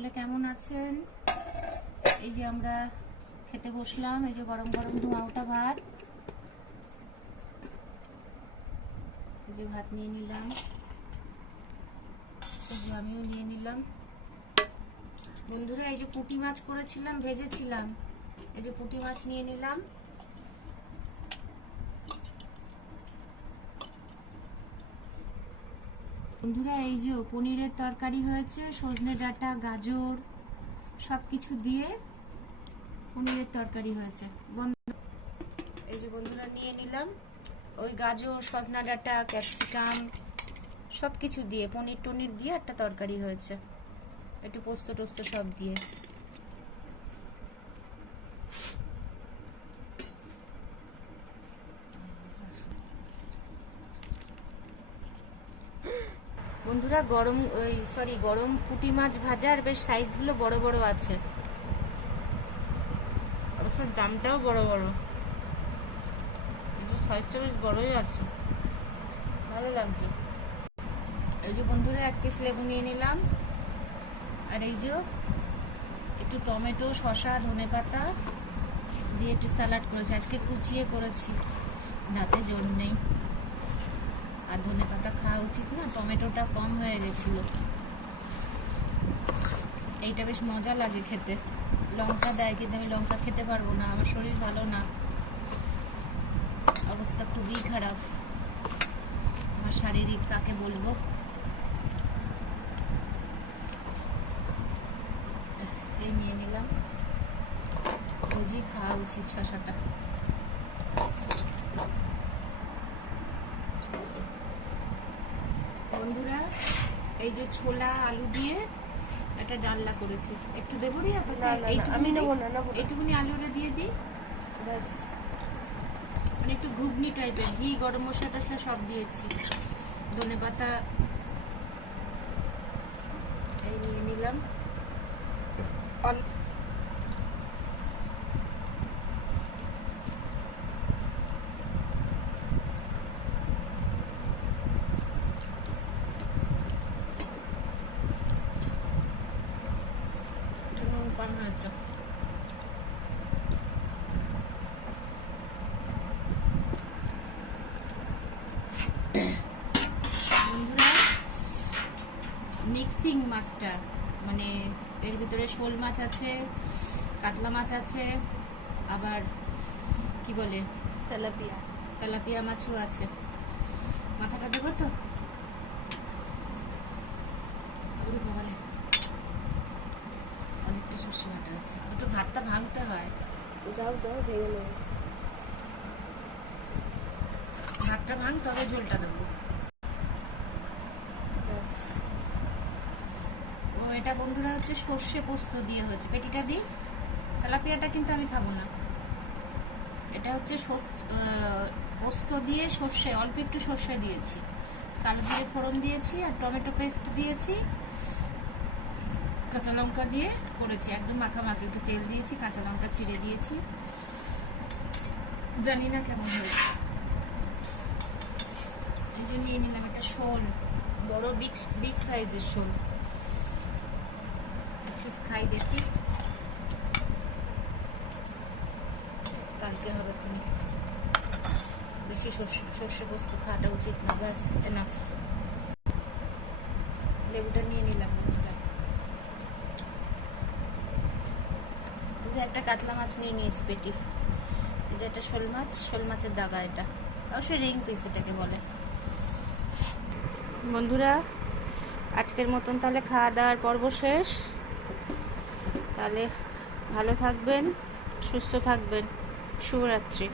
সকলে কেমন আছেন? এই যে আমরা খেতে বসলাম, এই যে গরম গরম ধোঁয়া ওঠা ভাত, এই যে ভাত নিয়ে নিলাম, এই যে আমিও নিয়ে নিলাম। বন্ধুরা এই যে পুঁটি মাছ করেছিলাম, ভেজেছিলাম, এই যে পুঁটি মাছ নিয়ে নিলাম। বন্ধুরা এই যে পনিরের তরকারি হয়েছে, সজনে ডাঁটা, গাজর সবকিছু দিয়ে পনিরের তরকারি হয়েছে। এই যে বন্ধুরা নিয়ে নিলাম ওই গাজর, সজনা ডাঁটা, ক্যাপসিকাম সবকিছু দিয়ে পনির টনির দিয়ে একটা তরকারি হয়েছে, একটু পোস্ত টোস্ত সব দিয়ে। বন্ধুরা গরম পুঁটি মাছ ভাজার বেশ সাইজগুলো বড় বড় আছে, অবশ্য দামটাও বড় বড়, সাইজটা বেশ বড়ই আছে, ভালো লাগছে। এই যে বন্ধুরা এক পিস লেবু নিয়ে নিলাম, আর এই যে একটু টমেটো, শসা, ধনেপাতা দিয়ে একটু স্যালাড করেছি, আজকে কুচিয়ে করেছি, দাঁতে জোর নেই, আর ধনেপাতা খাওয়া উচিত না, টমেটোটা কম হয়ে গেছিল। এইটা বেশ মজা লাগে খেতে, লঙ্কা দেয় কিন্তু আমি লঙ্কা খেতে পারবো না, আমার শরীর ভালো না, অবস্থা খুবই খারাপ আমার শারীরিক, কাকে বলবো। এই নিয়ে নিলাম, রোজই খাওয়া উচিত শসাটা। বন্ধুরা এই যে ছোলা আলু দিয়ে একটা ডালনা করেছি, একটু দেবো রে এইটুকুনি আলুটা দিয়ে দিই ব্যাস, মানে একটু ঘুগনি টাইপের, ঘি, গরম মশলা টসলা সব দিয়েছি, ধনেপাতা এই নিয়ে নিলাম। পান হয়েছে বন্ধুরা, মিক্সিং মাছটা, মানে এর ভিতরে শোল মাছ আছে, কাতলা মাছ আছে, আবার কি বলে তেলাপিয়া মাছও আছে। মাথাটা দেবো তো, অনেকটা সর্ষে বাটা আছে, একটু ভাতটা ভাঙতে হয়, ভাতটা ভাঙ তবে ঝোলটা দেবো। ও এটা বন্ধুরা হচ্ছে সর্ষে পোস্ত দিয়ে হয়েছে, পেটিটা দিই, তেলাপিয়াটা কিন্তু আমি খাবো না। এটা হচ্ছে পোস্ত দিয়ে সর্ষে, অল্প একটু সর্ষে দিয়েছি, কালো জিরে ফোড়ন দিয়েছি, আর টমেটো পেস্ট দিয়েছি, কাঁচা লঙ্কা দিয়ে করেছি, একদম মাখামাখি, একটু তেল দিয়েছি, কাঁচা লঙ্কা চিড়ে দিয়েছি, জানি না কেমন হয়েছে। এই যে নিয়ে নিলাম একটা শোল, বড় বিগ সাইজের শোল, একটু খাই দেখি, কালকে হবে খুনি, বেশি সর্ষে পোস্ত খাওয়াটা উচিত না, ব্যাস এনাফ। লেবুটা নিয়ে নিলাম বন্ধুরা, একটা কাতলা মাছ নিয়ে নিয়েছি পেটি, এই যে একটা শোল মাছের দাগা, এটা অবশ্যই রিং পিস এটাকে বলে। বন্ধুরা আজকের মতন তাহলে খাওয়া দাওয়ার পর্ব শেষ, তাহলে ভালো থাকবেন, সুস্থ থাকবেন, শুভরাত্রি।